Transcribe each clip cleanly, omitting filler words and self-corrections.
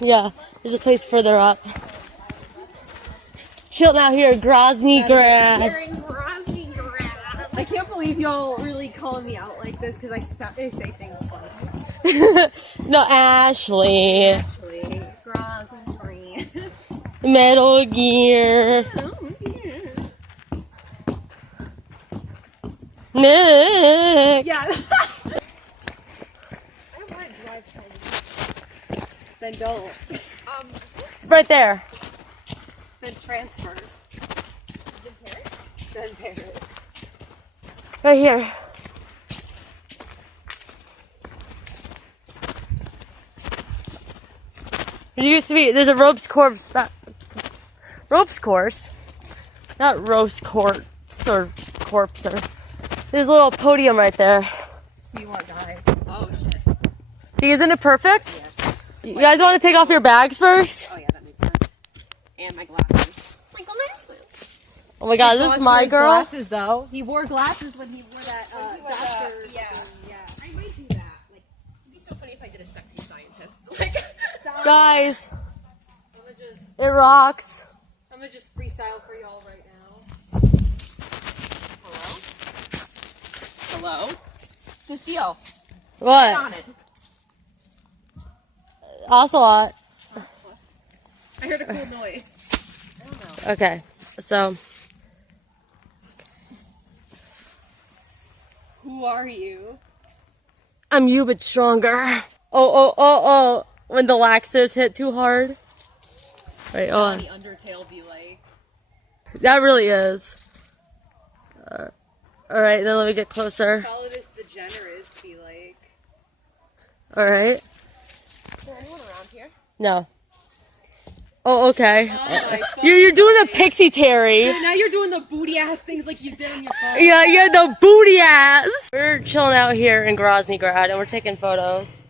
Yeah, there's a place further up. Chilling out here, Grozny grad. I can't believe y'all really calling me out like this because I say things funny. No, Ashley. Actually, Grozny. Metal Gear. Nick. Yeah. I want to drive home. Then don't. Right there. Then transfer. Then Paris. Right here. There used to be, there's a ropes course, not roast courts or corpse, or there's a little podium right there. You want guys? Oh shit. See, isn't it perfect? Yes. You guys want to take off your bags first? Oh yeah, that makes sense. And my glasses. My glasses. Oh my god, this is my girl. Glasses though. He wore glasses when he wore that doctor. Yeah. I might do that. Like, it'd be so funny if I did a sexy scientist. Like, Guys, it rocks. I'm gonna just freestyle for y'all right now. hello? Cecile, What? on it. Ocelot. I heard a cool noise. Okay, so Who are you? I'm you but stronger. Oh. When the laxatives hit too hard. Wait, hold on. The Undertale be like. That really is. Alright, then let me get closer. Solidus the Generous be like. Alright. Is there anyone around here? No. Oh, okay. Oh my You're doing a pixie Terry. Now you're doing the booty ass things like you did on your phone. Yeah, the booty ass. We're chilling out here in Grozny Grad and we're taking photos.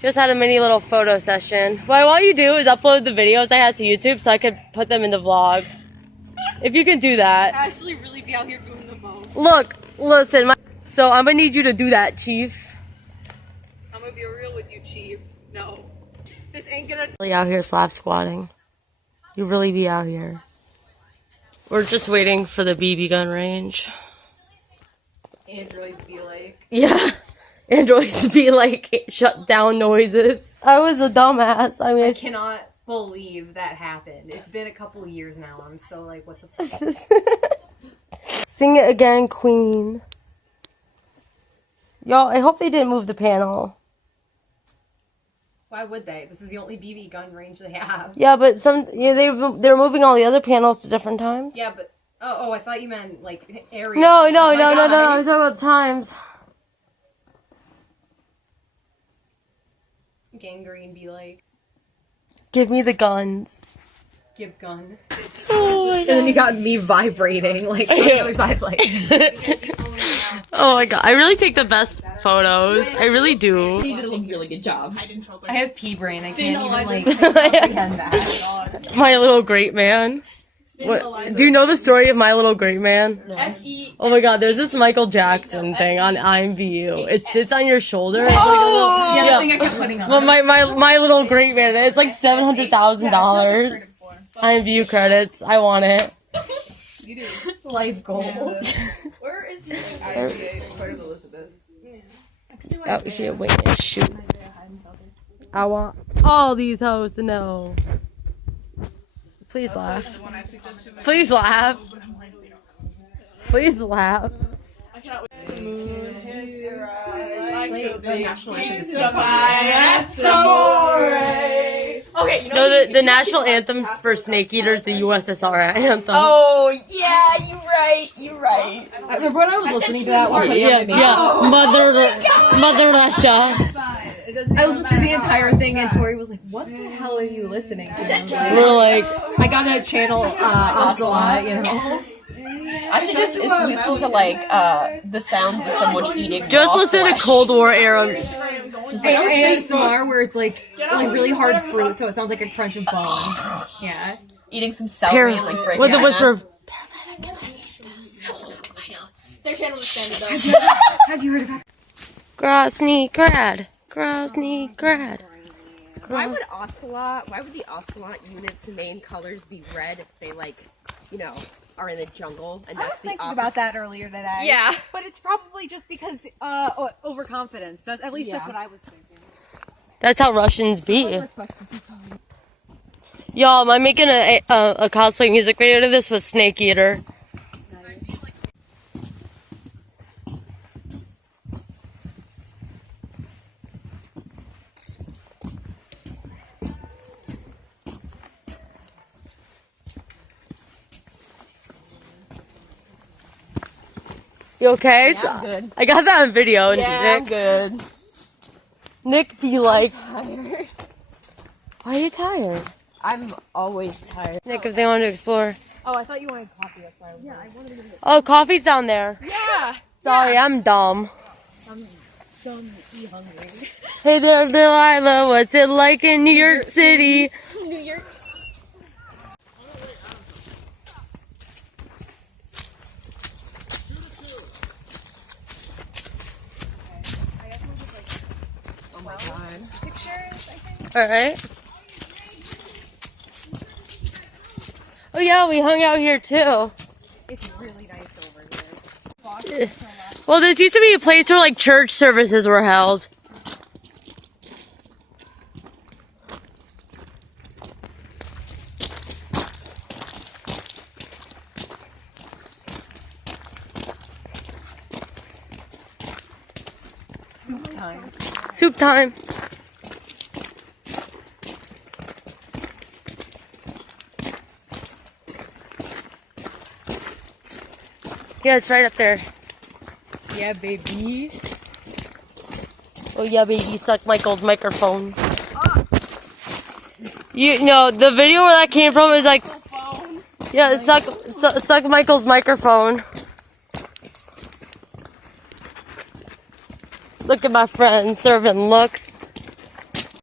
Just had a mini little photo session. What I want you to do is upload the videos I had to YouTube so I could put them in the vlog. If you can do that. Ashley really be out here doing the most. Look, listen. So I'm gonna need you to do that, Chief. I'm gonna be real with you, Chief. No. This ain't gonna. Really out here slap squatting. You really be out here. We're just waiting for the BB gun range. Androids be like. Yeah. Androids be like shut down noises. I was a dumbass. I mean, I cannot believe that happened. It's been a couple years now. I'm still like, what the fuck? Sing it again, Queen. Y'all, I hope they didn't move the panel. Why would they? This is the only BB gun range they have. Yeah, but they're moving all the other panels to different times. Yeah, but oh, I thought you meant like area. No. Oh my I God. was talking about times. Gangrene be like, Give me the guns. give gun. Oh my And then you got me vibrating like on the other side, like. Oh my god, I really take the best photos. I really do. You did a really good job. I have pea brain. I can't even like comprehend that. My Little Great Man. What, do you know the story of My Little Great Man? F-E. Oh my god, there's this Michael Jackson thing on IMVU. It sits on your shoulder. It's like a little, Yeah, the thing I kept putting on. Well, my Little Great Man. It's like $700,000. IMVU credits. I want it. Life goals. Where is the IGA part of Elizabeth? Oh shit! Wait, shoot. I want all these hoes to know. Please laugh. Please laugh. Please laugh. Okay, you know. No, the national anthem for Snake Eaters, the USSR anthem. Oh, yeah, you're right. I remember when I was listening to that one. Yeah. Mother Russia. I listened to the entire thing, and Tori was like, "What the hell are you listening to?" And I was We're like, I gotta channel Ocelot, you know. I should just listen to like the sounds of someone eating. just raw listen to flesh. Cold War era. ASMR where it's like really hard fruit, so it sounds like a crunch of bones. Yeah. Eating some celery and like breaking With the it whisper up. of, Have you heard about Grozny Grad. Grozny Grad. Why would the ocelot unit's main colors be red if they are in the jungle and I was that's the thinking opposite? about that earlier today. Yeah. But it's probably just because overconfidence. At least that's what I was thinking. That's how Russians be. Y'all, I'm making a cosplay music video to this with Snake Eater. You okay? Yeah, I'm good. I got that on video. Yeah, I'm Nick, good. Nick be like, Tired. why are you tired? I'm always tired. Nick, if they want to explore. Oh, I thought you wanted coffee. That's why I was I wanted to Oh, coffee's down there. Yeah. Sorry, I'm dumb. I'm hungry. Hey there, Delilah. What's it like in New York City? New York. Oh my god. All right. Oh yeah, we hung out here too. It's really nice over here. Well, this used to be a place where like church services were held. Soup time. Soup time. Yeah, it's right up there. Yeah, baby. Oh yeah, baby, suck Michael's microphone. You know, the video where that came from is like, yeah, suck Michael's microphone. Look at my friend serving looks.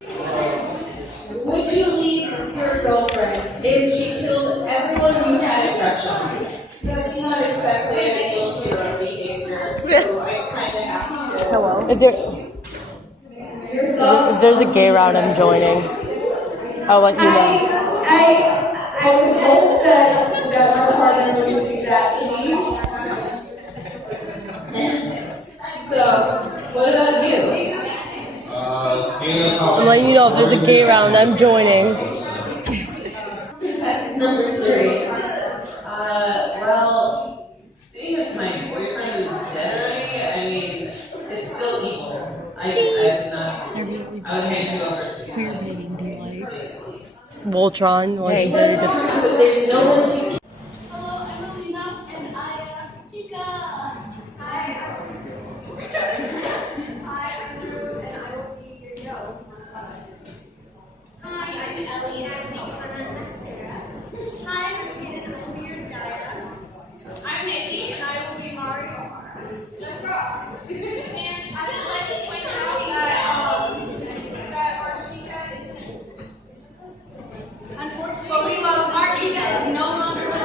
Would you leave your girlfriend if she killed everyone you had a crush on? That's not exactly ideal hero behavior, so I kind of have to. Hello. If there's a gay round, I'm joining. I'll let you know. I would hope that our partner would do that to me. So, what about you? I'm letting you know if there's a gay round, I'm joining. That's number 3. Well, seeing if my boyfriend is dead already, I mean, it's still evil. I would hand you over to you. Voltron, like very different. But there's no one to. Hello, I'm Alina, and I am Chica. Hi, I'm Drew, and I will be your yo. Hi, I'm Ellie, and I'm making fun of Sarah. Hi, I'm Vivian, and I will be your Gaia. I'm Nikki, and I will be Mario. Let's rock. And I would like to point out that our Chica is unfortunately, our Chica is no longer with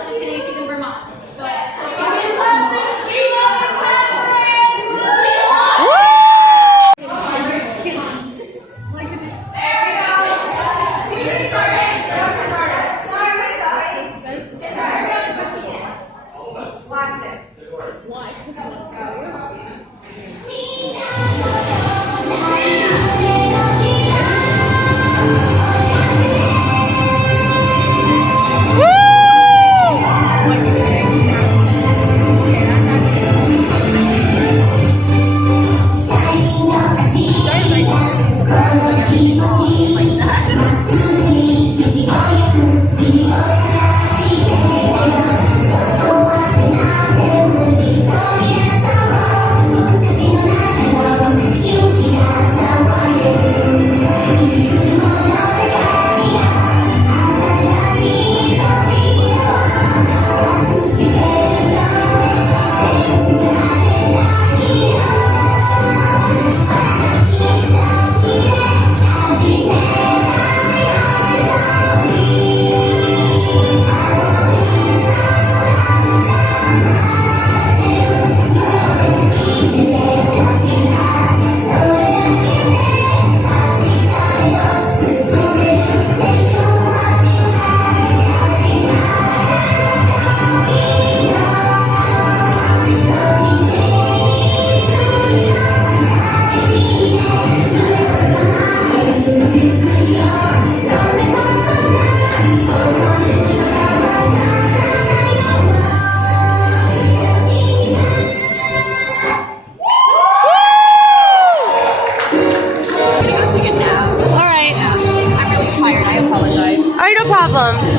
welcome.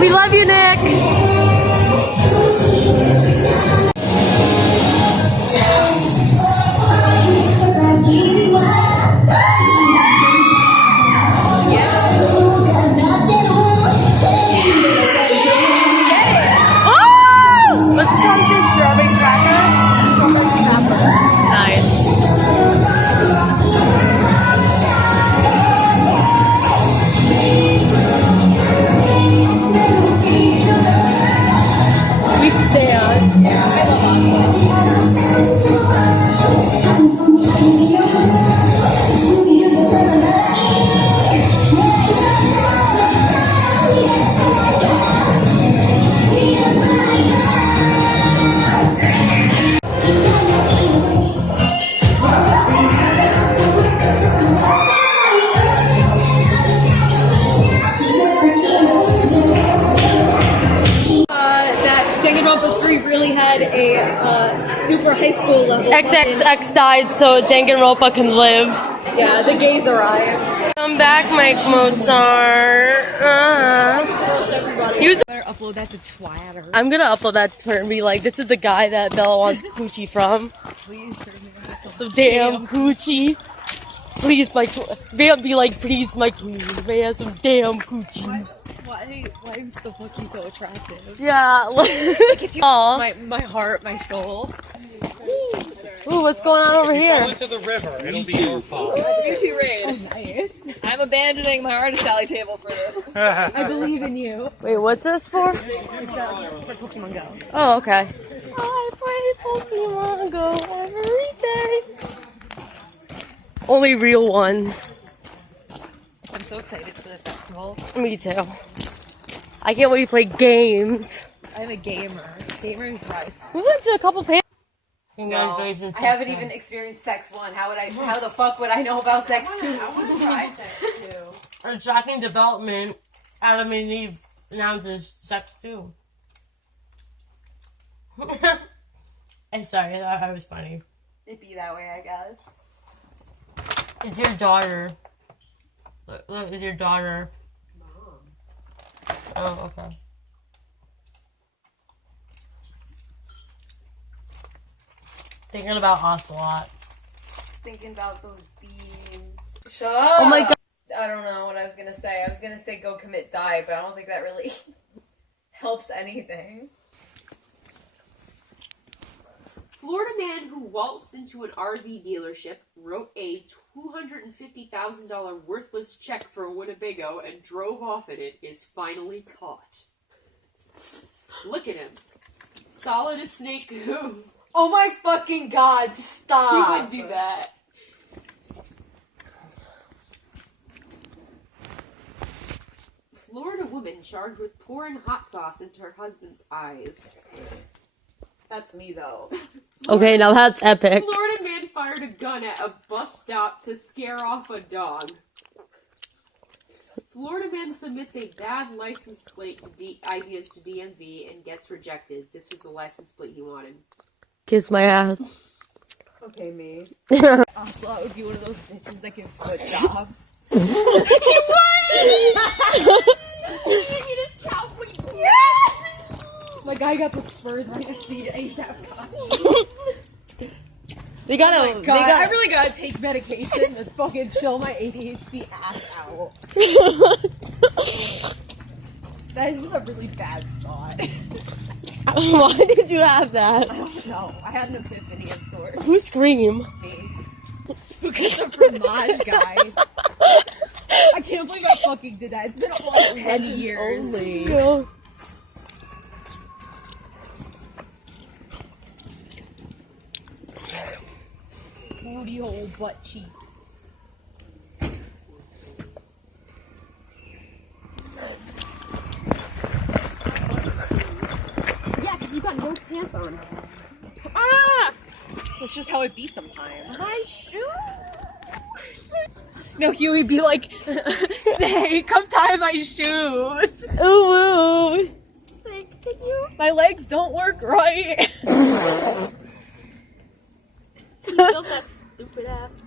We love you, Nick. Oh! What's the song? Strawberry Cracker? Nice. We stand. That Danganronpa 3 really had a super high school level. XXX died so Danganronpa can live. Yeah, the gays arrived. Come back, Mike Mozart. You better upload that to Twitter. I'm gonna upload that to her and be like, this is the guy that Bella wants coochie from. Please turn me on. So damn coochie. Please, Mike. Be like, please, Mike. May I have some damn coochie. Why is the fucking so attractive? Yeah. Aw. My heart, my soul. Ooh, what's going on over here? Into the river, it'll be your fault. Beauty raid. Nice. I'm abandoning my artist alley table for this. I believe in you. Wait, what's this for? It's for Pokemon Go. Oh, okay. I play Pokemon Go every day. Only real ones. I'm so excited for the festival. Me too. I can't wait to play games. I'm a gamer. Gamers rise. We went to a couple panels. No, I haven't even experienced sex 1. How the fuck would I know about sex 2? I want to try sex too. A shocking development. Adam and Eve announces sex 2. I'm sorry, that was funny. It'd be that way, I guess. It's your daughter. Look, it's your daughter. Mom. Oh, okay. Thinking about Ocelot. Thinking about those beams. Shut up! Oh my god. I don't know what I was gonna say. I was gonna say go commit die, but I don't think that really helps anything. Florida man who waltzed into an RV dealership, wrote a $250,000 worthless check for a Winnebago, and drove off in it is finally caught. Look at him. Solid as snake goo. Oh my fucking god, Who stop! would do that? Florida woman charged with pouring hot sauce into her husband's eyes. That's me though. Okay, now that's epic. Florida man fired a gun at a bus stop to scare off a dog. Florida man submits a bad license plate to ideas to DMV and gets rejected. This was the license plate he wanted. Kiss my ass. Okay, me. Ocelot would be one of those bitches that gives foot jobs. My guy got the Spurs on his feet ASAP. They gotta. God, I really gotta take medication to fucking chill my ADHD ass out. That was a really bad thought. Why did you have that? I don't know. I had an epiphany of sorts. Who screamed? Because the fromage guy. I can't believe I fucking did that. It's been almost 10 years. Only. Yeah. Booty hole butt cheek. Yeah, because you got no pants on. Ah! That's just how it be sometimes. My shoes! No, Huey be like, hey, come tie my shoes. Ooh, ooh. Like, can you? My legs don't work right. He built that stupid ass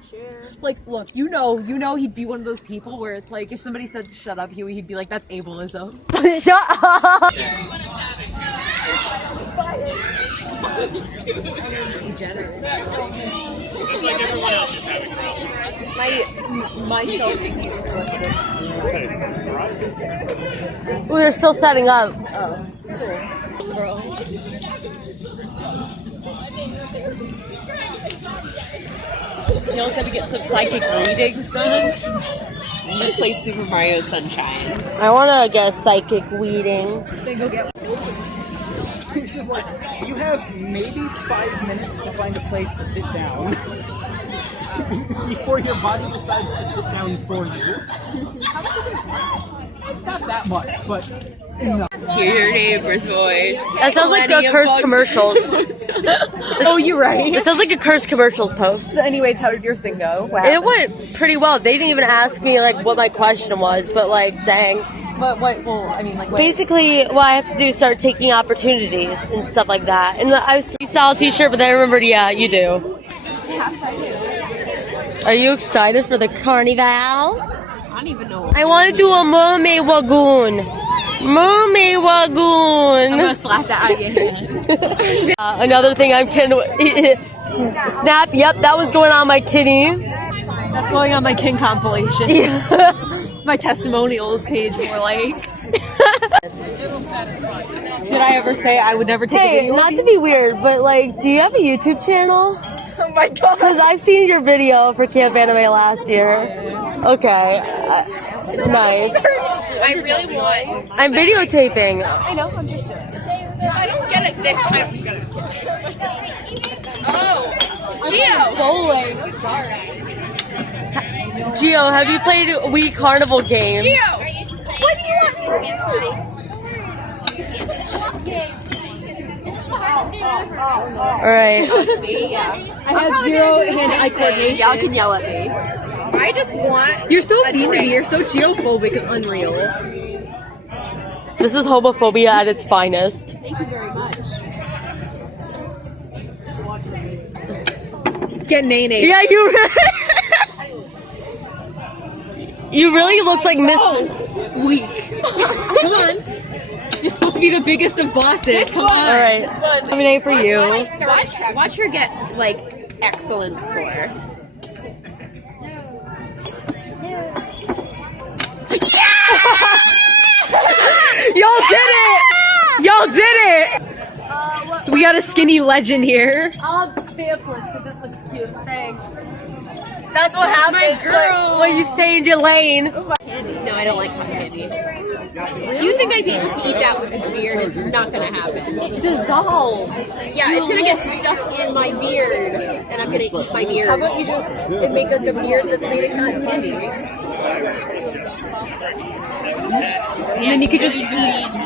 Like, look, you know, he'd be one of those people where it's like, if somebody said to shut up, he'd be like, that's ableism. Shut up! We're still setting up. Y'all gotta get some psychic readings done. I'm gonna play Super Mario Sunshine. I want to get psychic weeding. It's just like, you have maybe 5 minutes to find a place to sit down before your body decides to sit down for you. Not that much, but enough. Hear your neighbor's voice. That sounds like a cursed commercials. Oh, you're right. It sounds like a cursed commercials post. So anyways, how did your thing go? It went pretty well. They didn't even ask me like what my question was, but like, dang. What, well, I mean, like, what? Basically, what I have to do is start taking opportunities and stuff like that. And I was style t-shirt, but then I remembered, yeah, you do. Are you excited for the carnival? I don't even know. I want to do a mermaid lagoon. Mermaid lagoon. I'm gonna slap that out of your hands. Another thing I'm kidding. Snap. Yep, that one's going on my kitty. That's going on my King compilation. Yeah. My testimonials page, more like. Did I ever say I would never take a Hey, video? not to be weird, but like, do you have a YouTube channel? Oh my god. Because I've seen your video for Camp Anime last year. Okay. Nice. I really want. I'm videotaping. I know, I'm just joking. I don't get it this time. You gotta. Oh, Gio. Bowling. Sorry. Gio, have you played Wii Carnival games? Gio. What do you want? Alright. I have zero hand-eye coordination. Y'all can yell at me. I just want. You're so mean to me. You're so geophobic. It's unreal. This is homophobia at its finest. Thank you very much. Get Nene. Yeah, you really look like Miss Weak. Come on. You're supposed to be the biggest of bosses. Come on. Alright. Lemonade for you. Watch her get like excellent score. Y'all did it! Y'all did it! We got a skinny legend here. I'll have pamphlets, but this looks cute. Thanks. That's what happens when you stay in your lane. No, I don't like cotton candy. Do you think I'd be able to eat that with this beard? It's not gonna happen. Dissolve. Yeah, it's gonna get stuck in my beard, and I'm gonna eat my beard. How about you just make like a beard that's made of cotton candy? And then you could just eat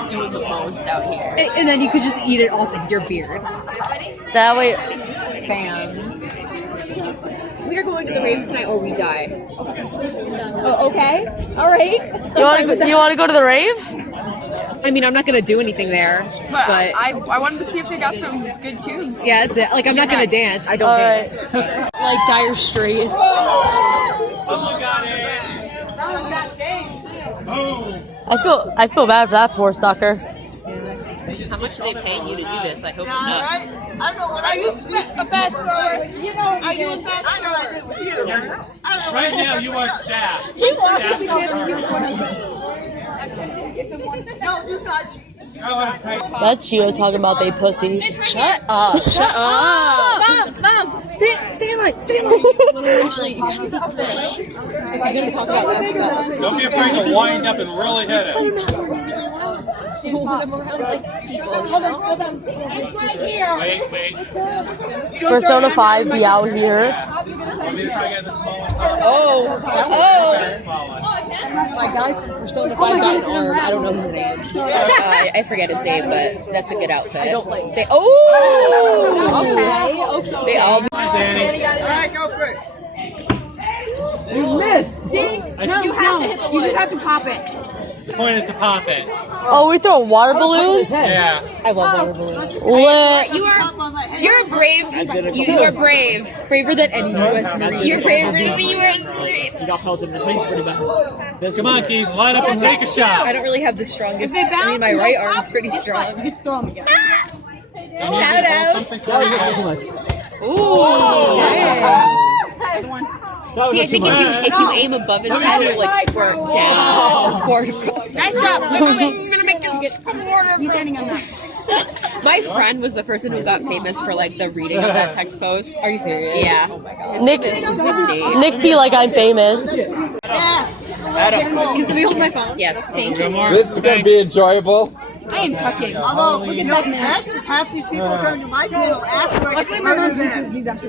doing the most out here. And then you could just eat it off of your beard. That way. Bam. We are going to the raves tonight or we die. Oh, okay. All right. You want to go to the rave? I mean, I'm not gonna do anything there, but I wanted to see if they got some good tunes. yeah, that's it. Like, I'm not gonna dance. I don't Alright. dance. Like Dire Straits. I feel bad for that poor sucker. How much are they paying you to do this? I hope enough. I don't know what I used to just the best. You know, are you a best? I know I did with you. Right now, you are staff. No, you're not. That's Gio talking about they pussy. Shut up. Shut up. Mom. Actually, you gotta be quick. If you're gonna talk about that stuff. Don't be afraid to wind up and really hit it. When I'm around, like, people. Hold on. It's right here. Wait. Persona 5 be out here. Want me to try to get this small one? My guy from Persona 5 got an arm. I don't know his name. I forget his name, but that's a good outfit. I don't like. Okay. They all. Danny. Alright, go for it. You missed. See? No, you just have to pop it. The point is to pop it. Oh, we throwing water balloons? Yeah. I love water balloons. Lit. You're brave. You are brave. Braver than any U.S. Marine. You're braver than you are. Come on, Keith, line up and take a shot. I don't really have the strongest. I mean, my right arm's pretty strong. Shout out. Ooh. Dang. See, I think if you aim above his head, it'll like squirt down. Squirt across the Nice job. I'm gonna make this get some water. He's standing on that. My friend was the person who got famous for like the reading of that text post. Are you serious? Yeah. Nick, His name's Dave. Nick be like I'm famous. Can somebody hold my phone? Yes. Thank you. This is going to be enjoyable. I am tucking. Although, look at that mess. Is half these people are coming to my panel after I get murdered them.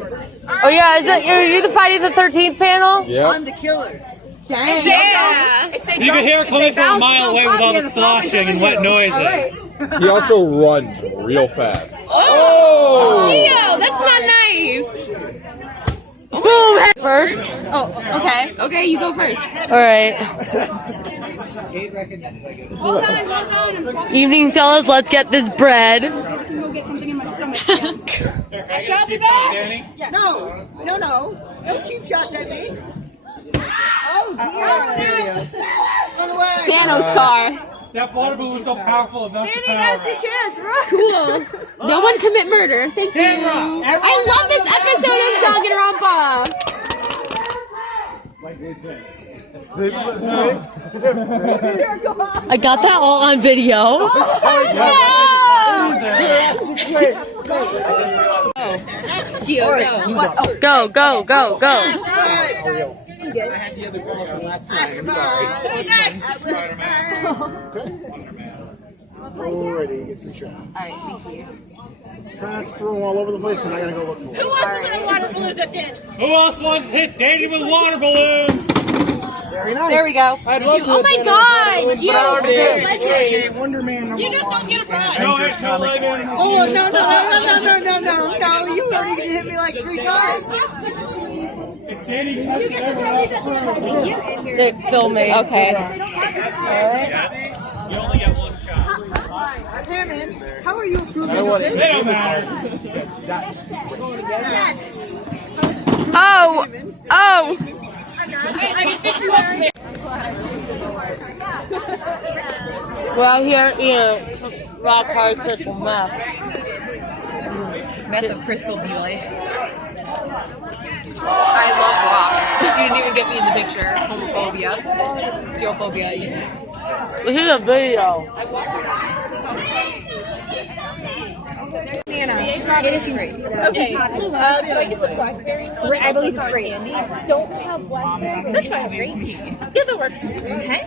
Oh yeah, is that are you the Friday the 13th panel? Yep. I'm the killer. Dang. Yeah. You can hear it coming from a mile away with all the sloshing and wet noises. He also runs real fast. Oh, Gio, that's not nice. Boom! First. Oh, okay. Okay, you go first. All right. Evening, fellas. Let's get this bread. No. No cheap shots at me. Run away. Thanos car. That water balloon was so powerful enough to power us. Cool. No one commit murder. Thank you. I love this episode of Danganronpa. I got that all on video. Gio, go. Go. I had the other girl from last time. I'm sorry. Alrighty, get some shot. Alright, thank you. Try not to throw them all over the place because I gotta go look for them. Who else wants to hit Danny with water balloons? Very nice. There we go. Oh my god, Gio, legend. Wonder Man. You just don't get a prize. No, there's no legend. Oh, no. You already hit me like 3 times. Danny, Nick, film me. Okay. you only get one shot. Hey, man. How are you approving of They this? don't matter. Oh. We're out here eating rock hard crystal meth. Meth of crystal be like. I love rocks. You didn't even get me in the picture. Homophobia. Geophobia. This is a video. It is great. Okay. I believe it's great. Don't have blackberry. That's fine. Great. Yeah, that works. Okay.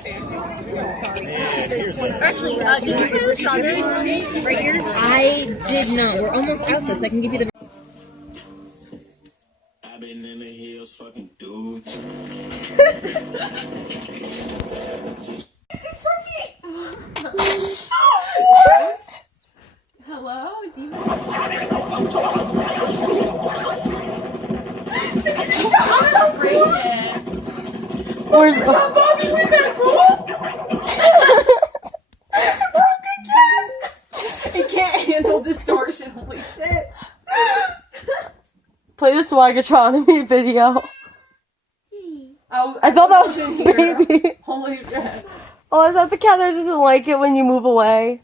Sorry. Actually, did you put the strawberry right here? I did not. We're almost out this. I can give you the. I've been in the hills, fucking dudes. Hello? Do you Where's Bobby, we got It can't handle distortion. Holy shit. play the Swagatronomy video? Oh, I thought that was a in here. baby. Holy shit. Oh, is that the cat that doesn't like it when you move away?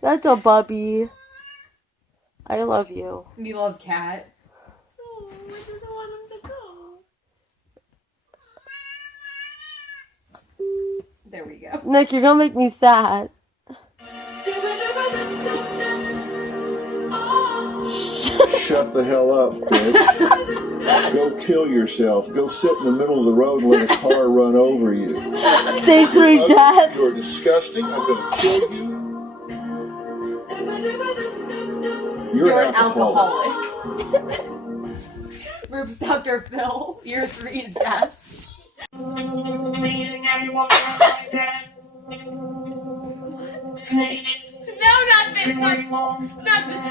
That's a bubby. I love you. We love cat. Oh, I just want him to go. There we go. Nick, you're gonna make me sad. Shut the hell up, bitch. Go kill yourself. Go sit in the middle of the road and let a car run over you. Stage 3 death. You're disgusting. I'm going to kill you. You're an alcoholic. We're Dr. Phil, year 3 death. Snake. No, not this. Not this.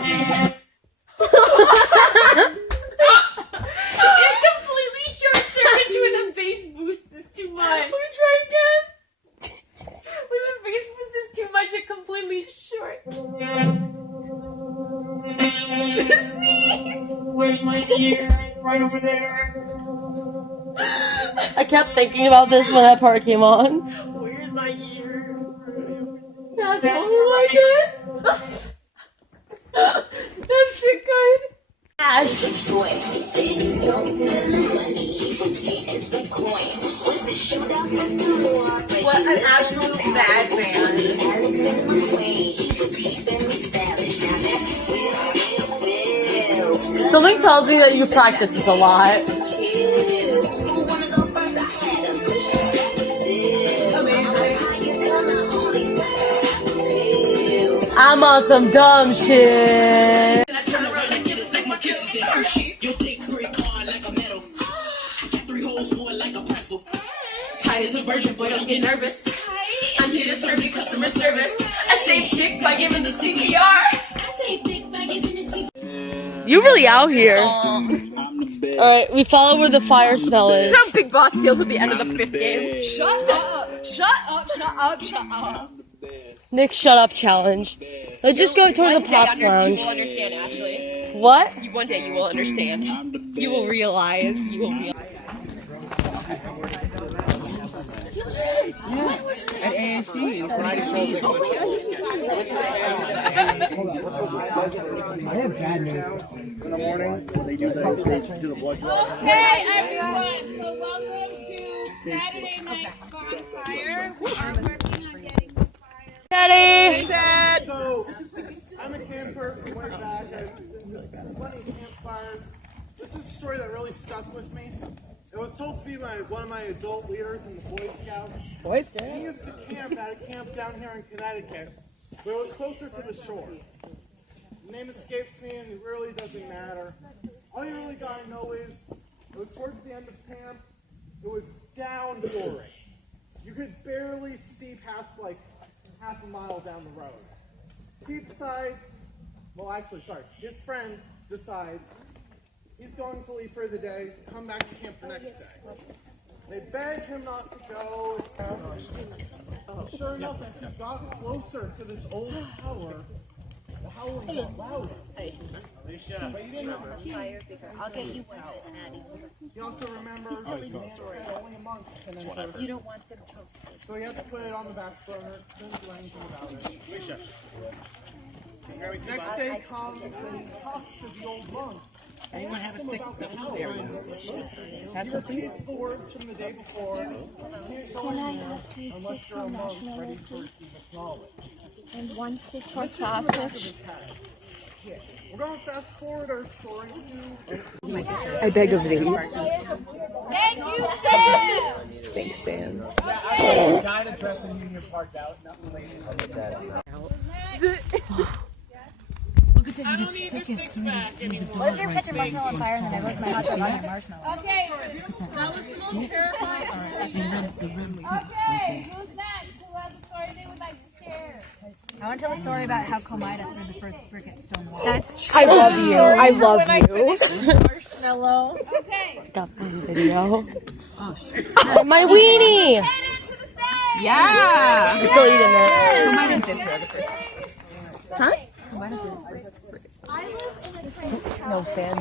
It completely short circuits when the bass boost is too much. Let me try again. where's my gear? Right over there. I kept thinking about this when that part came on. Where's my gear? That's like it. That shit good. Ash. What an absolute madman. Something tells me that you practice this a lot. I'm on some dumb shit. Tight as a virgin, boy, don't get nervous. I'm here to serve you customer service. I save dick by giving the CPR. I save dick by giving the CPR. You really out here. Alright, we follow where the fire smell is. That's how Big Boss feels at the end of the 5th game. Shut up! Shut up! Shut up! Shut up! Nick, shut up challenge. Let's just go toward the Pops Lounge. You will understand, Ashley. What? One day you will understand. You will realize. You will realize. At AAC, I have bad news. In the morning, they do the blood draw. Okay, everyone, so welcome to Saturday Night's Bonfire. We are working on getting the fire. Daddy! Dad! So, I'm a camper from way back. I've been to plenty of campfires. This is a story that really stuck with me. It was told to be one of my adult leaders in the Boy Scouts. Boy Scouts? He used to camp at a camp down here in Connecticut, but it was closer to the shore. The name escapes me and it really doesn't matter. All you really gotta know is, it was towards the end of camp, it was downpouring. You could barely see past like half a mile down the road. He decides, his friend decides, he's going to leave for the day, come back to camp the next day. They beg him not to go. Sure enough, as he got closer to this old tower, the howl got louder. But he didn't have a key. I'll get you one, Maddie. He also remembers only a month. You don't want them toasted. So he had to put it on the back burner, couldn't do anything about it. Next day comes and he talks to the old monk. Anyone have a stick? There we go. That's what repeats the words from the day before. Can't go anywhere unless you're a monk ready to receive its knowledge. And one stick for This is the back of his head. We're going to fast forward our story to... I beg of thee. Thank you, Sam! Thanks, Sam. Guy to dress in Union Park out, not related. Look at the stickers through the What if you're catching marshmallow on fire and then I roast my hot dog on my marshmallow? Okay, that was the most terrifying story. Okay, who's next? Who has a story they would like to share? I want to tell a story about how Komida threw the first brick at Stonewall. That's true. I love you. I love you. Marshmallow. Okay. Got the video. My weenie! Yeah. I'm still eating it. Komida did throw the first. Huh? I live in a crazy house. No, Sam.